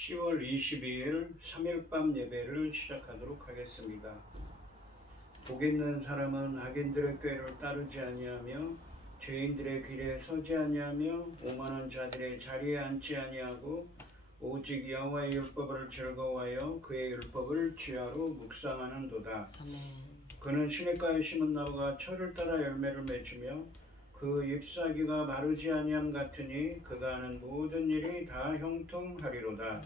10월 22일 3일밤 예배를 시작하도록 하겠습니다. 복 있는 사람은 악인들의 꾀를 따르지 아니하며 죄인들의 길에 서지 아니하며 오만한 자들의 자리에 앉지 아니하고 오직 여호와의 율법을 즐거워하여 그의 율법을 지하로 묵상하는도다. 그는 시냇가에 심은 나무가 철을 따라 열매를 맺으며 그 잎사귀가 마르지 아니함 같으니 그가 하는 모든 일이 다 형통하리로다.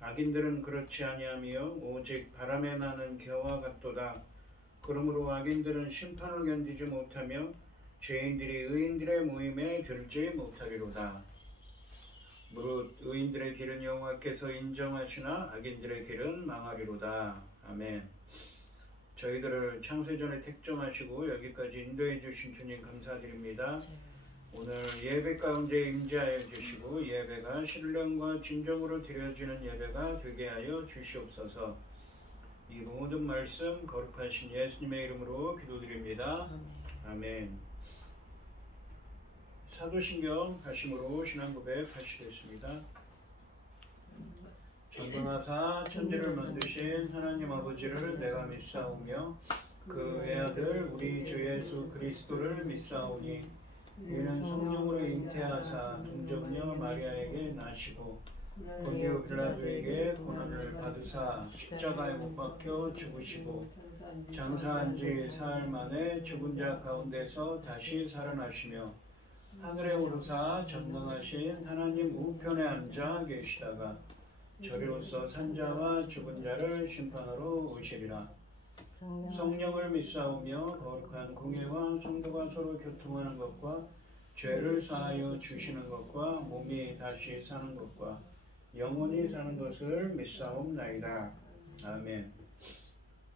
악인들은 그렇지 아니하며 오직 바람에 나는 겨와 같도다. 그러므로 악인들은 심판을 견디지 못하며 죄인들이 의인들의 모임에 들지 못하리로다. 무릇 의인들의 길은 여호와께서 인정하시나 악인들의 길은 망하리로다. 아멘. 저희들을 창세전에 택정하시고 여기까지 인도해 주신 주님 감사드립니다. 오늘 예배 가운데 임재하여 주시고 예배가 신령과 진정으로 드려지는 예배가 되게 하여 주시옵소서. 이 모든 말씀 거룩하신 예수님의 이름으로 기도드립니다. 아멘. 사도신경 가심으로 신앙고백 하시겠습니다. 전능하사 천지를 만드신 하나님 아버지를 내가 믿사오며 그 외아들 우리 주 예수 그리스도를 믿사오니 이는 성령으로 잉태하사 동정녀 마리아에게 나시고 본디오 빌라도에게 고난을 받으사 십자가에 못 박혀 죽으시고 장사한 지 사흘 만에 죽은 자 가운데서 다시 살아나시며 하늘에 오르사 전능하신 하나님 우편에 앉아 계시다가 저리로서 산자와 죽은 자를 심판하러 오시리라. 성령을 믿사오며 거룩한 공예와 성도가 서로 교통하는 것과 죄를 사하여 주시는 것과 몸이 다시 사는 것과 영원히 사는 것을 믿사옵나이다. 아멘.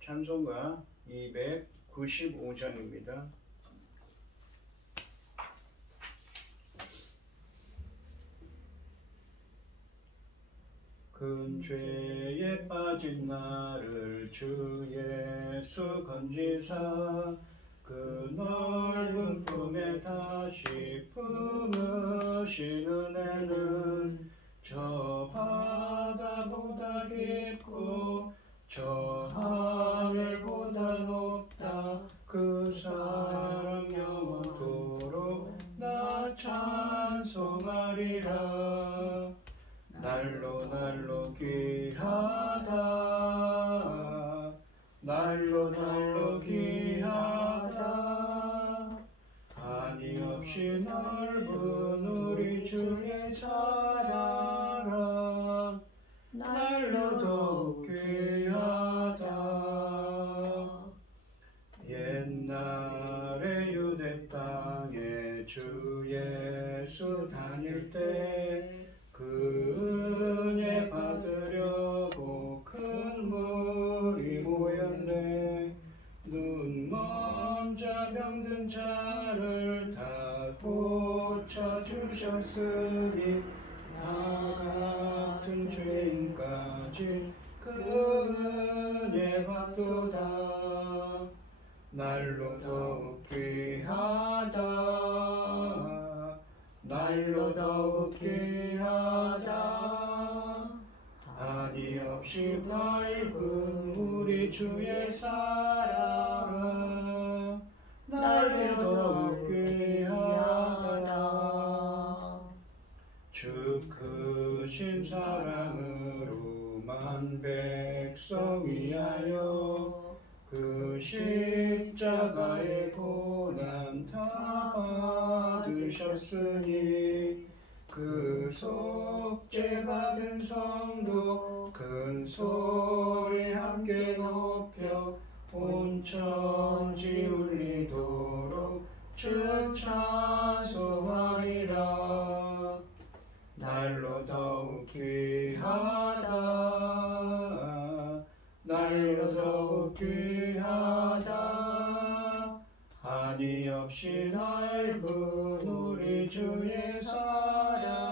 찬송가 295장입니다. 큰 죄에 빠진 나를 주 예수 건지사 그 넓은 품에 다시 품으시는 은혜는 저 바다보다 깊고 저 하늘보다 높다. 그 사랑 영원토록 나 찬송하리라. 날로 귀하다. 날로 귀하다. 한이 없이 넓은 우리 주의 사랑 날로 더욱 귀하다. 옛날에 유대 땅에 주 예수 다닐 때 그 은혜 받으려고 큰 물이 모였네. 눈먼 자 병든 자를 다 고쳐주셨으니 나 같은 죄인까지 그 은혜 받도다. 날로 더욱 귀하다. 날로 더욱 귀하다. 한이 없이 밝은 우리 주의 사랑 날로 더욱 귀하다. 주 크신 사랑으로 만 백성 위하여 그 십자가의 고난 다 받으셨으니 그 속죄 받은 성도 큰 소리 함께 높여 온 천지 울리도록 주 찬송하리라. 날로 더욱 귀하다. 날로 더욱 귀하다. 한이 없이 넓은 우리 주의 사랑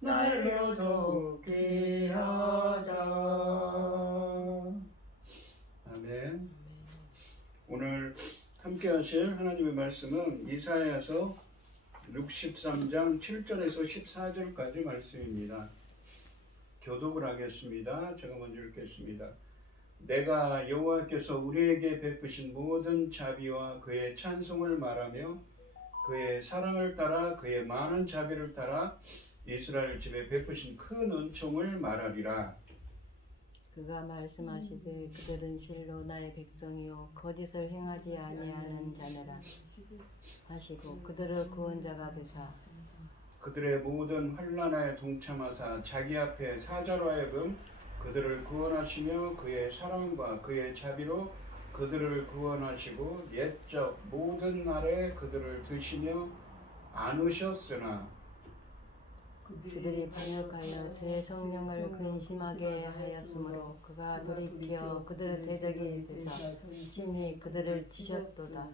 날로 더욱 귀하다. 아멘. 오늘 함께 하실 하나님의 말씀은 이사야서 63장 7절에서 14절까지 말씀입니다. 교독을 하겠습니다. 제가 먼저 읽겠습니다. 내가 여호와께서 우리에게 베푸신 모든 자비와 그의 찬송을 말하며 그의 사랑을 따라 그의 많은 자비를 따라 이스라엘 집에 베푸신 큰 은총을 말하리라. 그가 말씀하시되 그들은 실로 나의 백성이요 거짓을 행하지 아니하는 자녀라 하시고 그들을 구원자가 되사 그들의 모든 환난에 동참하사 자기 앞에 사자로 하여금 그들을 구원하시며 그의 사랑과 그의 자비로 그들을 구원하시고 옛적 모든 날에 그들을 드시며 안으셨으나 그들이 반역하여 주의 성령을 근심하게 하였으므로 그가 돌이켜 그들의 대적이 되사 친히 그들을 치셨도다.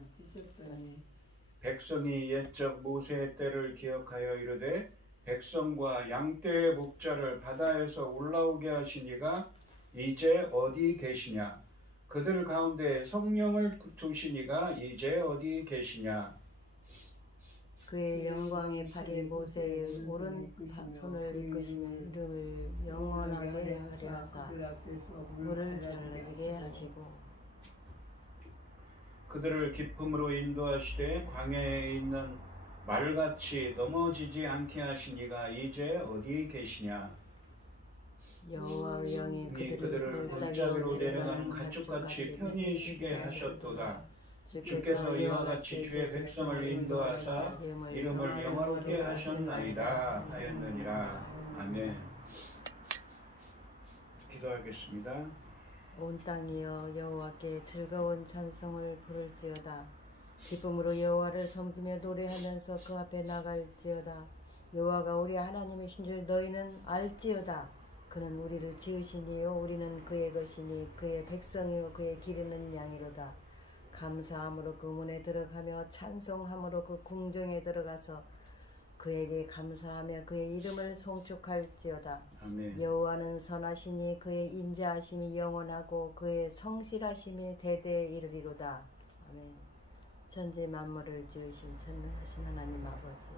백성이 옛적 모세의 때를 기억하여 이르되 백성과 양떼의 목자를 바다에서 올라오게 하신 이가 이제 어디 계시냐? 그들 가운데 성령을 두신 이가 이제 어디 계시냐? 그의 영광의 팔이 모세의 오른손을 이끄시며 이름을 영원하게 하려 하사 물을 자르게 하시고 그들을 기쁨으로 인도하시되 광야에 있는 말같이 넘어지지 않게 하신 이가 이제 어디 계시냐? 여호와의 영이 그들을 골짜기로 내려가는 가축같이 편히 쉬게 하셨도다. 주께서 이와 같이 주의 백성을 인도하사 이름을 영화롭게 하셨나이다 하였느니라. 아멘. 기도하겠습니다. 온 땅이여 여호와께 즐거운 찬송을 부를지어다. 기쁨으로 여호와를 섬기며 노래하면서 그 앞에 나갈지어다. 여호와가 우리 하나님이신 줄 너희는 알지어다. 그는 우리를 지으시니요 우리는 그의 것이니 그의 백성이요 그의 기르는 양이로다. 감사함으로 그 문에 들어가며 찬송함으로 그 궁정에 들어가서 그에게 감사하며 그의 이름을 송축할지어다. 아멘. 여호와는 선하시니 그의 인자하심이 영원하고 그의 성실하심이 대대에 이르리로다. 아멘. 천지 만물을 지으신 전능하신 하나님 아버지,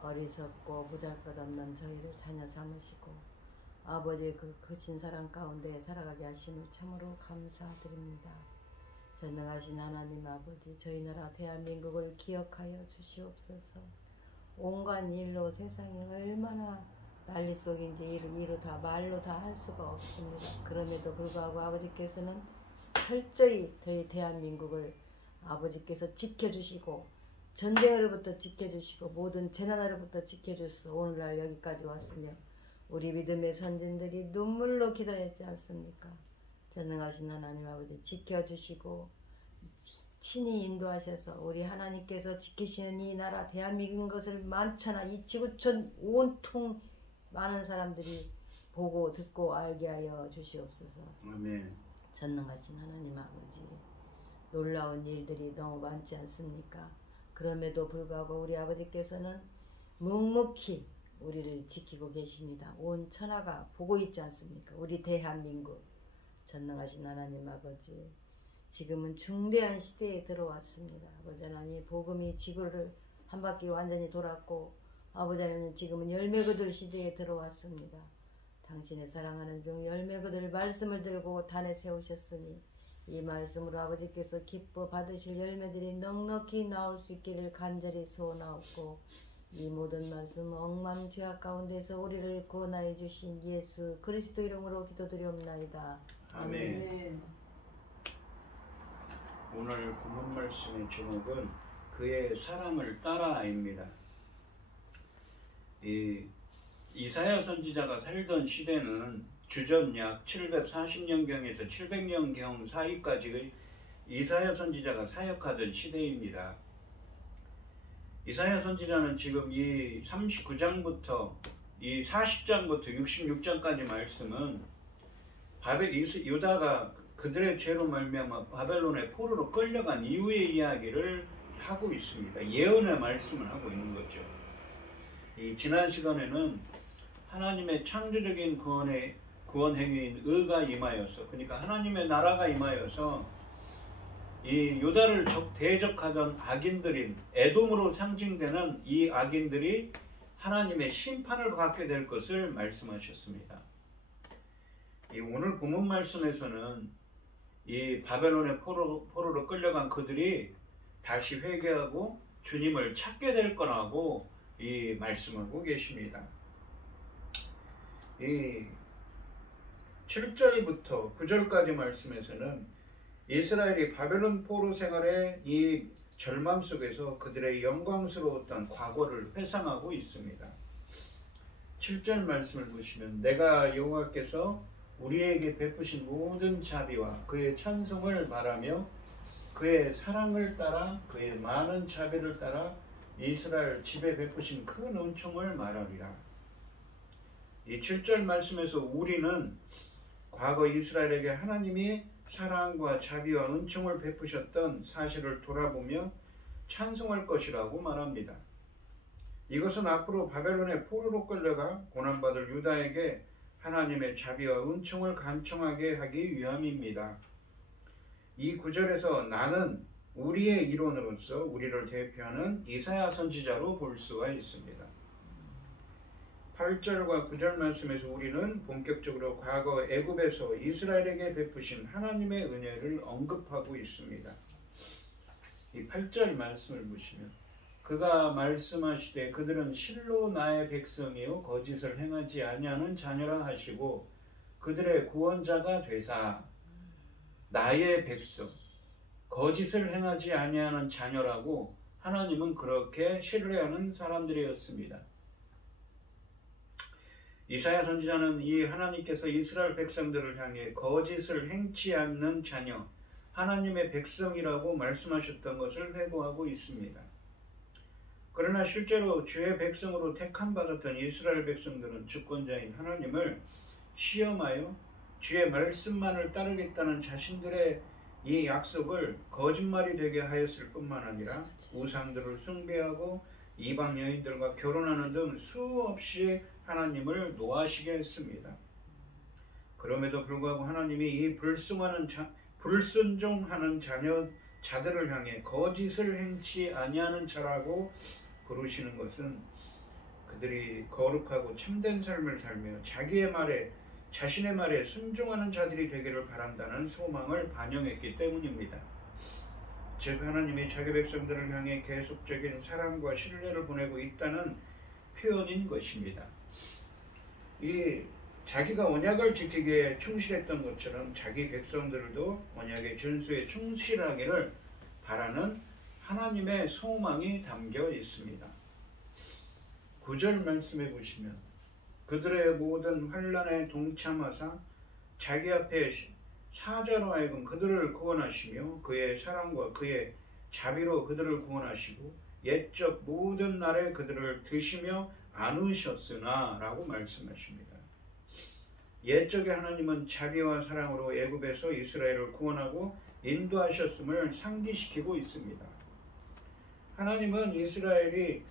어리석고 보잘것없는 저희를 자녀 삼으시고 아버지의 그 크신 사랑 가운데 살아가게 하심을 참으로 감사드립니다. 전능하신 하나님 아버지, 저희 나라 대한민국을 기억하여 주시옵소서. 온갖 일로 세상이 얼마나 난리 속인지 이루 다 말로 다 할 수가 없습니다. 그럼에도 불구하고 아버지께서는 철저히 저희 대한민국을 아버지께서 지켜주시고 전쟁으로부터 지켜주시고 모든 재난으로부터 지켜주셔서 오늘날 여기까지 왔으며 우리 믿음의 선진들이 눈물로 기도했지 않습니까? 전능하신 하나님 아버지 지켜주시고 친히 인도하셔서 우리 하나님께서 지키시는 이 나라 대한민국 것을 만천하 이 지구촌 온통 많은 사람들이 보고 듣고 알게 하여 주시옵소서. 아멘. 전능하신 하나님 아버지, 놀라운 일들이 너무 많지 않습니까? 그럼에도 불구하고 우리 아버지께서는 묵묵히 우리를 지키고 계십니다. 온 천하가 보고 있지 않습니까? 우리 대한민국. 전능하신 하나님 아버지, 지금은 중대한 시대에 들어왔습니다. 아버지 하나님, 복음이 지구를 한 바퀴 완전히 돌았고 아버지 하나님 지금은 열매 거둘 시대에 들어왔습니다. 당신의 사랑하는 종 열매 거둘 말씀을 들고 단에 세우셨으니 이 말씀으로 아버지께서 기뻐 받으실 열매들이 넉넉히 나올 수 있기를 간절히 소원하옵고 이 모든 말씀 억만 죄악 가운데서 우리를 구원하여 주신 예수 그리스도 이름으로 기도드리옵나이다. 아멘. 오늘 본문 말씀의 제목은 그의 사랑을 따라입니다. 이사야 선지자가 살던 시대는 주전 약 740년경에서 700년경 사이까지 이사야 선지자가 사역하던 시대입니다. 이사야 선지자는 지금 이 39장부터 이 40장부터 66장까지 말씀은 유다가 그들의 죄로 말미암아 바벨론의 포로로 끌려간 이후의 이야기를 하고 있습니다. 예언의 말씀을 하고 있는 거죠. 이 지난 시간에는 하나님의 창조적인 구원 행위인 의가 임하여서, 그러니까 하나님의 나라가 임하여서 이 유다를 대적하던 악인들인 에돔으로 상징되는 이 악인들이 하나님의 심판을 받게 될 것을 말씀하셨습니다. 이 오늘 본문 말씀에서는 이 바벨론의 포로로 끌려간 그들이 다시 회개하고 주님을 찾게 될 거라고 이 말씀하고 계십니다. 이 7절부터 9절까지 말씀에서는 이스라엘이 바벨론 포로 생활의 이 절망 속에서 그들의 영광스러웠던 과거를 회상하고 있습니다. 7절 말씀을 보시면 내가 여호와께서 우리에게 베푸신 모든 자비와 그의 찬송을 말하며 그의 사랑을 따라 그의 많은 자비를 따라 이스라엘 집에 베푸신 큰 은총을 말하리라. 이 7절 말씀에서 우리는 과거 이스라엘에게 하나님이 사랑과 자비와 은총을 베푸셨던 사실을 돌아보며 찬송할 것이라고 말합니다. 이것은 앞으로 바벨론의 포로로 끌려가 고난받을 유다에게 하나님의 자비와 은총을 간청하게 하기 위함입니다. 이 구절에서 나는 우리의 이론으로서 우리를 대표하는 이사야 선지자로 볼 수가 있습니다. 8절과 9절 말씀에서 우리는 본격적으로 과거 애굽에서 이스라엘에게 베푸신 하나님의 은혜를 언급하고 있습니다. 이 8절 말씀을 보시면 그가 말씀하시되 그들은 실로 나의 백성이요 거짓을 행하지 아니하는 자녀라 하시고 그들의 구원자가 되사 나의 백성 거짓을 행하지 아니하는 자녀라고 하나님은 그렇게 신뢰하는 사람들이었습니다. 이사야 선지자는 이 하나님께서 이스라엘 백성들을 향해 거짓을 행치 않는 자녀 하나님의 백성이라고 말씀하셨던 것을 회고하고 있습니다. 그러나 실제로 주의 백성으로 택함 받았던 이스라엘 백성들은 주권자인 하나님을 시험하여 주의 말씀만을 따르겠다는 자신들의 이 약속을 거짓말이 되게 하였을 뿐만 아니라 우상들을 숭배하고 이방 여인들과 결혼하는 등 수없이 하나님을 노하시게 했습니다. 그럼에도 불구하고 하나님이 이 불순종하는 자들을 향해 거짓을 행치 아니하는 자라고 부르시는 것은 그들이 거룩하고 참된 삶을 살며 자신의 말에 순종하는 자들이 되기를 바란다는 소망을 반영했기 때문입니다. 즉 하나님이 자기 백성들을 향해 계속적인 사랑과 신뢰를 보내고 있다는 표현인 것입니다. 이 자기가 언약을 지키기에 충실했던 것처럼 자기 백성들도 언약의 준수에 충실하기를 바라는 하나님의 소망이 담겨 있습니다. 9절 말씀해 보시면 그들의 모든 환난에 동참하사 자기 앞에 사자로 하여금 그들을 구원하시며 그의 사랑과 그의 자비로 그들을 구원하시고 옛적 모든 날에 그들을 드시며 안으셨으나 라고 말씀하십니다. 옛적에 하나님은 자비와 사랑으로 애굽에서 이스라엘을 구원하고 인도하셨음을 상기시키고 있습니다. 하나님은 이스라엘이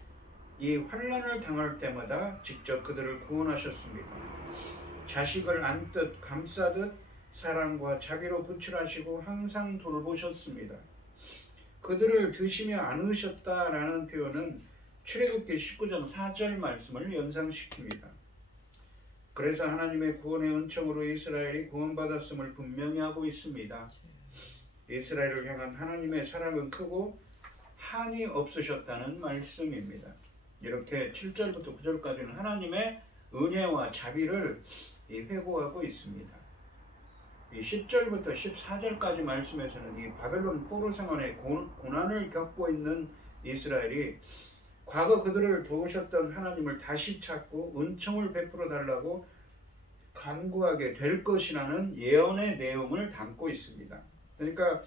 이 환난을 당할 때마다 직접 그들을 구원하셨습니다. 자식을 안듯 감싸듯 사랑과 자비로 구출하시고 항상 돌보셨습니다. 그들을 드시며 안으셨다라는 표현은 출애굽기 19장 4절 말씀을 연상시킵니다. 그래서 하나님의 구원의 은총으로 이스라엘이 구원받았음을 분명히 하고 있습니다. 이스라엘을 향한 하나님의 사랑은 크고 한이 없으셨다는 말씀입니다. 이렇게 7절부터 9절까지는 하나님의 은혜와 자비를 회고하고 있습니다. 이 10절부터 14절까지 말씀에서는 이 바벨론 포로 생활의 고난을 겪고 있는 이스라엘이 과거 그들을 도우셨던 하나님을 다시 찾고 은총을 베풀어 달라고 간구하게 될 것이라는 예언의 내용을 담고 있습니다. 그러니까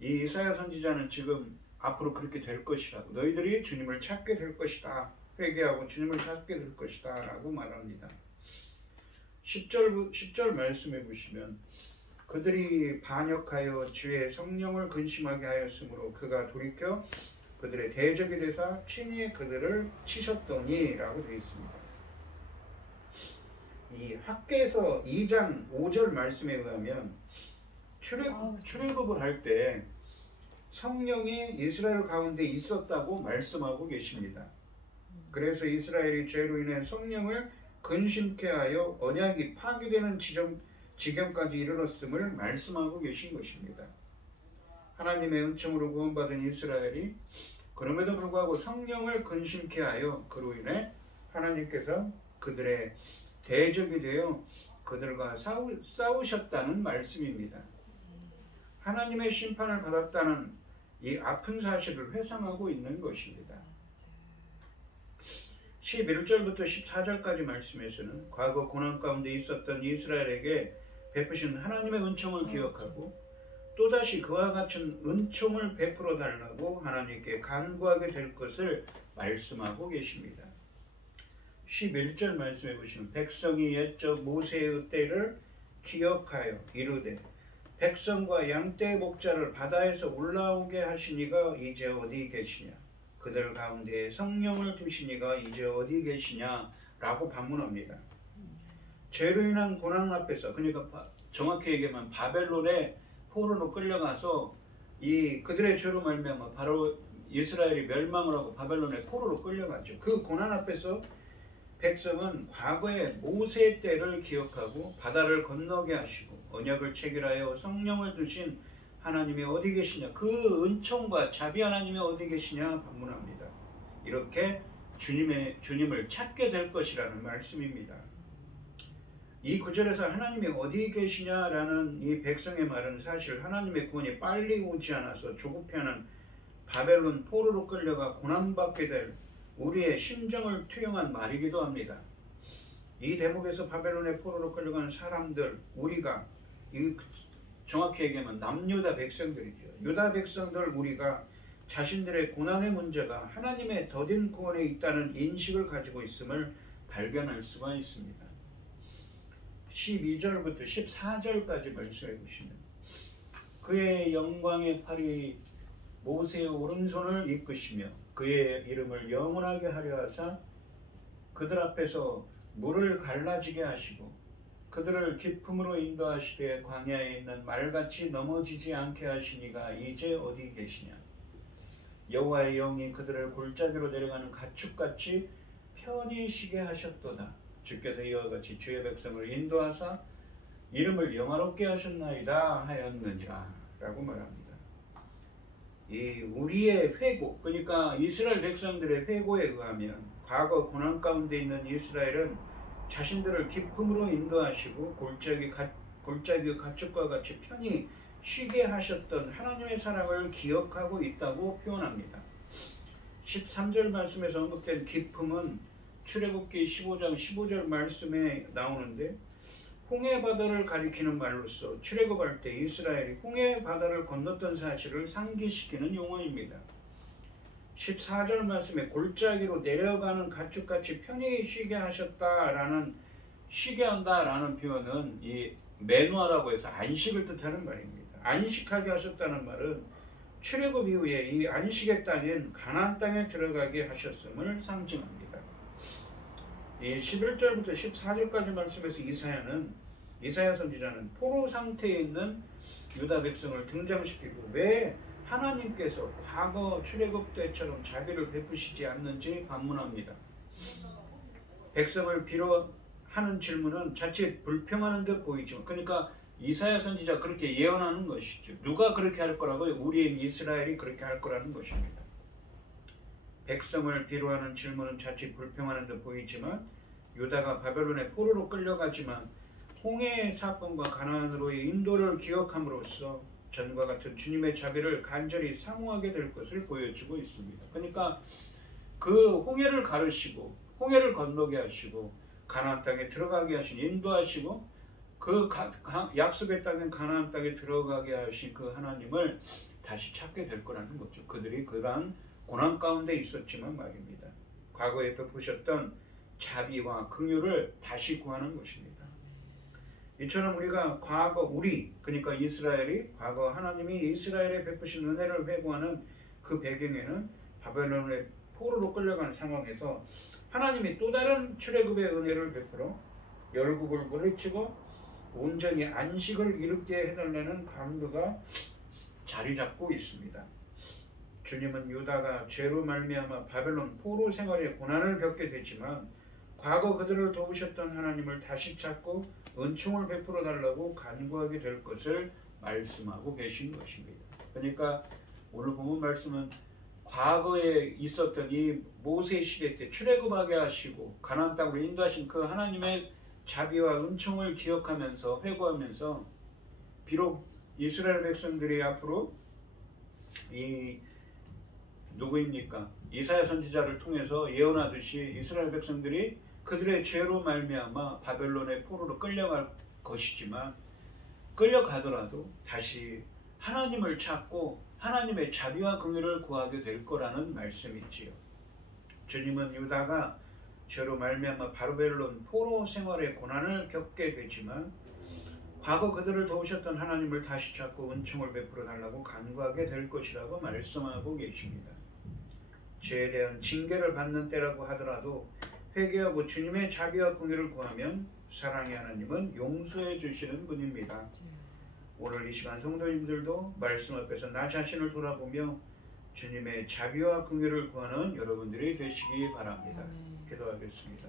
이 이사야 선지자는 지금 앞으로 그렇게 될 것이라고, 너희들이 주님을 찾게 될 것이다, 회개하고 주님을 찾게 될 것이다 라고 말합니다. 10절 말씀해 보시면 그들이 반역하여 주의 성령을 근심하게 하였으므로 그가 돌이켜 그들의 대적이 되사 친히 그들을 치셨더니 라고 되어 있습니다. 이 학개서 2장 5절 말씀에 의하면 출애굽을 할 때 성령이 이스라엘 가운데 있었다고 말씀하고 계십니다. 그래서 이스라엘이 죄로 인해 성령을 근심케 하여 언약이 파괴되는 지경까지 이르렀음을 말씀하고 계신 것입니다. 하나님의 은총으로 구원받은 이스라엘이 그럼에도 불구하고 성령을 근심케 하여 그로 인해 하나님께서 그들의 대적이 되어 그들과 싸우셨다는 말씀입니다. 하나님의 심판을 받았다는 이 아픈 사실을 회상하고 있는 것입니다. 11절부터 14절까지 말씀에서는 과거 고난 가운데 있었던 이스라엘에게 베푸신 하나님의 은총을 기억하고 또다시 그와 같은 은총을 베풀어 달라고 하나님께 간구하게 될 것을 말씀하고 계십니다. 11절 말씀해 보시면 백성이 옛적 모세의 때를 기억하여 이르되 백성과 양떼의 목자를 바다에서 올라오게 하시니가 이제 어디 계시냐, 그들 가운데 성령을 두시니가 이제 어디 계시냐 라고 반문합니다. 죄로 인한 고난 앞에서, 그러니까 정확히 얘기하면 바벨론의 포로로 끌려가서 이 그들의 죄로 말미암아 바로 이스라엘이 멸망을 하고 바벨론의 포로로 끌려가죠. 그 고난 앞에서 백성은 과거의 모세의 때를 기억하고 바다를 건너게 하시고 언약을 체결하여 성령을 두신 하나님이 어디 계시냐, 그 은총과 자비 하나님이 어디 계시냐 반문합니다. 이렇게 주님을 찾게 될 것이라는 말씀입니다. 이 구절에서 하나님이 어디 계시냐라는 이 백성의 말은 사실 하나님의 구원이 빨리 오지 않아서 조급해하는 바벨론 포로로 끌려가 고난받게 될 우리의 심정을 투영한 말이기도 합니다. 이 대목에서 바벨론의 포로로 끌려가는 사람들, 우리가 정확히 얘기하면 남유다 백성들이죠. 유다 백성들 우리가 자신들의 고난의 문제가 하나님의 더딘 구원에 있다는 인식을 가지고 있음을 발견할 수가 있습니다. 12절부터 14절까지 말씀해 보시면 그의 영광의 팔이 모세의 오른손을 이끄시며 그의 이름을 영원하게 하려 하사 그들 앞에서 물을 갈라지게 하시고 그들을 기품으로 인도하시되 광야에 있는 말같이 넘어지지 않게 하시니가 이제 어디 계시냐. 여호와의 영이 그들을 골짜기로 내려가는 가축같이 편히 쉬게 하셨도다. 주께서 이와 같이 주의 백성을 인도하사 이름을 영화롭게 하셨나이다 하였느니라 라고 말합니다. 이 우리의 회고, 그러니까 이스라엘 백성들의 회고에 의하면 과거 고난 가운데 있는 이스라엘은 자신들을 기쁨으로 인도하시고 골짜기 가축과 같이 편히 쉬게 하셨던 하나님의 사랑을 기억하고 있다고 표현합니다. 13절 말씀에서 언급된 기쁨은 출애굽기 15장 15절 말씀에 나오는데 홍해 바다를 가리키는 말로서 출애굽할 때 이스라엘이 홍해 바다를 건넜던 사실을 상기시키는 용어입니다. 14절 말씀에 골짜기로 내려가는 가축같이 편히 쉬게 하셨다라는, 쉬게 한다라는 표현은 이 메누아라고 해서 안식을 뜻하는 말입니다. 안식하게 하셨다는 말은 출애굽 이후에 이 안식의 땅인 가나안 땅에 들어가게 하셨음을 상징합니다. 이 11절부터 14절까지 말씀에서 이사야 선지자는 포로 상태에 있는 유다 백성을 등장시키고 왜 하나님께서 과거 출애굽 때처럼 자비를 베푸시지 않는지 반문합니다. 백성을 비롯하는 질문은 자칫 불평하는 듯 보이지만, 그러니까 이사야 선지자 그렇게 예언하는 것이죠. 누가 그렇게 할 거라고요? 우리의 이스라엘이 그렇게 할 거라는 것입니다. 백성을 비롯하는 질문은 자칫 불평하는 듯 보이지만 유다가 바벨론의 포로로 끌려가지만 홍해의 사건과 가나안으로의 인도를 기억함으로써 전과 같은 주님의 자비를 간절히 사모하게 될 것을 보여주고 있습니다. 그러니까 그 홍해를 가르시고 홍해를 건너게 하시고 가나안 땅에 들어가게 하신, 인도하시고 그 약속의 땅인 가나안 땅에 들어가게 하신 그 하나님을 다시 찾게 될 거라는 거죠. 그들이 그간 고난 가운데 있었지만 말입니다. 과거에 베푸셨던 자비와 긍휼을 다시 구하는 것입니다. 이처럼 우리가 그러니까 이스라엘이 과거 하나님이 이스라엘에 베푸신 은혜를 회고하는 그 배경에는 바벨론의 포로로 끌려가는 상황에서 하나님이 또 다른 출애굽의 은혜를 베풀어 열국을 물리치고 온전히 안식을 이루게 해달라는 강도가 자리 잡고 있습니다. 주님은 유다가 죄로 말미암아 바벨론 포로 생활의 고난을 겪게 됐지만 과거 그들을 도우셨던 하나님을 다시 찾고 은총을 베풀어 달라고 간구하게 될 것을 말씀하고 계신 것입니다. 그러니까 오늘 본문 말씀은 과거에 있었던 이 모세 시대 때 출애굽하게 하시고 가나안 땅으로 인도하신 그 하나님의 자비와 은총을 기억하면서 회고하면서 비록 이스라엘 백성들이 앞으로 이 누구입니까? 이사야 선지자를 통해서 예언하듯이 이스라엘 백성들이 그들의 죄로 말미암아 바벨론의 포로로 끌려갈 것이지만 끌려가더라도 다시 하나님을 찾고 하나님의 자비와 긍휼을 구하게 될 거라는 말씀이지요. 주님은 유다가 죄로 말미암아 바벨론 포로 생활의 고난을 겪게 되지만 과거 그들을 도우셨던 하나님을 다시 찾고 은총을 베풀어 달라고 간구하게 될 것이라고 말씀하고 계십니다. 죄에 대한 징계를 받는 때라고 하더라도 회개하고 주님의 자비와 긍휼을 구하면 사랑의 하나님은 용서해 주시는 분입니다. 오늘 이 시간 성도님들도 말씀 앞에서 나 자신을 돌아보며 주님의 자비와 긍휼을 구하는 여러분들이 되시기 바랍니다. 기도하겠습니다.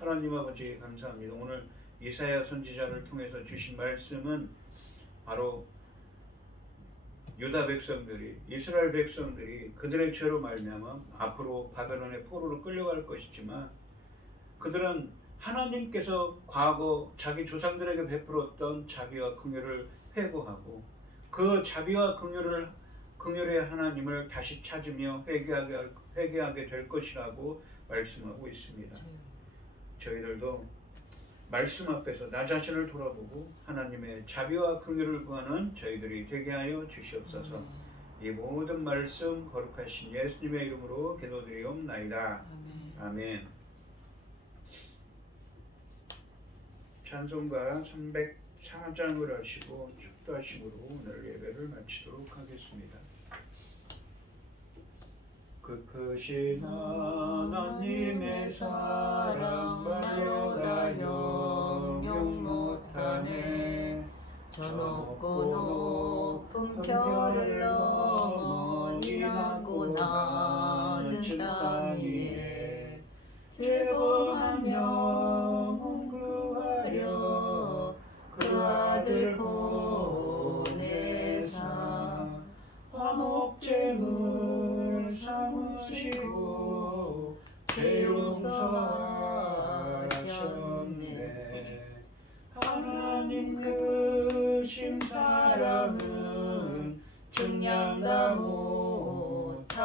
하나님 아버지 감사합니다. 오늘 이사야 선지자를 통해서 주신 말씀은 바로 유다 백성들이 이스라엘 백성들이 그들의 죄로 말미암아 앞으로 바벨론의 포로로 끌려갈 것이지만 그들은 하나님께서 과거 자기 조상들에게 베풀었던 자비와 긍휼을 회고하고 그 자비와 긍휼의 하나님을 다시 찾으며 회개하게 될 것이라고 말씀하고 있습니다. 저희들도 말씀 앞에서 나 자신을 돌아보고 하나님의 자비와 긍휼을 구하는 저희들이 되게 하여 주시옵소서. 이 모든 말씀 거룩하신 예수님의 이름으로 기도드리옵나이다. 아멘. 찬송가 304장을 하시고 축도하심으로 오늘 예배를 마치도록 하겠습니다. 그 크신 하나님의 사랑 말려다 영영 못하네. 저 높고 높은 별을 넘어 이 낮고 낮은 땅 위에 죄범한 영혼 구하려 그 아들 보내사 화목제물 삼으시고 죄 용서하셨네. 하나님 크신 사랑은 증량다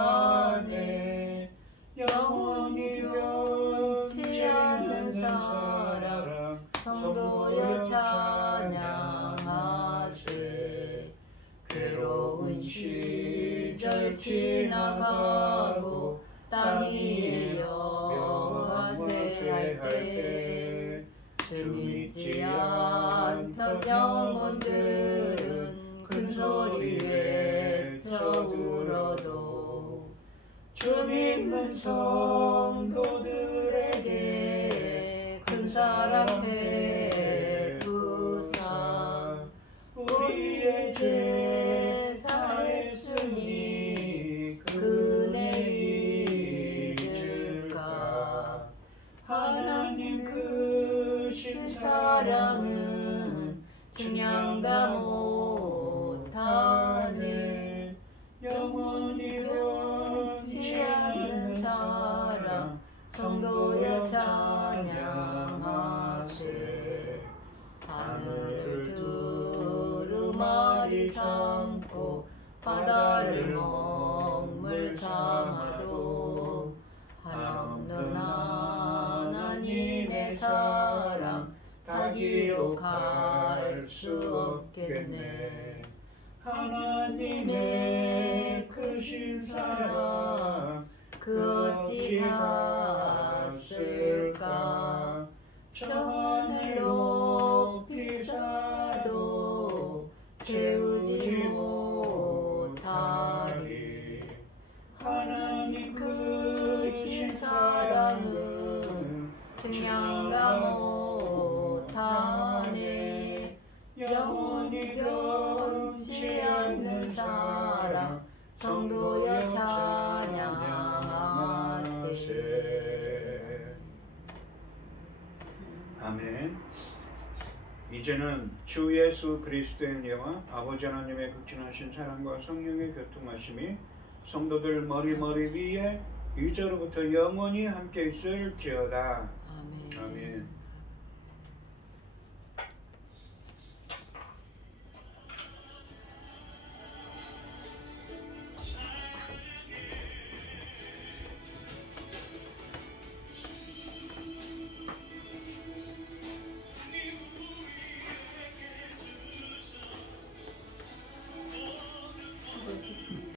못하네. 영원히 변치 않는 사랑 성도여 찬양하세. 괴로운 시절 지나가고 땅 위에 여하세 할 때 주 믿지 않던 영혼들은 큰 소리 외쳐 울어도 주 믿는 성도들에게 큰 사랑 베푸사 우리의 죄 사했으니 그네 잊을까. 하나님 크신 사랑은 증량다 못하네. 영원히 변치 않는 사랑 성도여 찬양하세. 하늘을 두루마리 삼고 바다를 먹물 삼아도 한없는 하나님의 사랑 닿기로 갈 수 없겠네. 하나님의 크신 사랑 그 어찌 닿았을까. 저 하늘 높이 쌓아도 채우지 못하리. 하나님 크신 사랑은 증량다 못하네. 영원히 변치 않는 사랑 성도여 찬양하세. 이제는 주 예수 그리스도의 은혜와 아버지 하나님의 극진하신 사랑과 성령의 교통하심이 성도들 머리 위에 이제로부터 영원히 함께 있을지어다. 아멘. 아멘.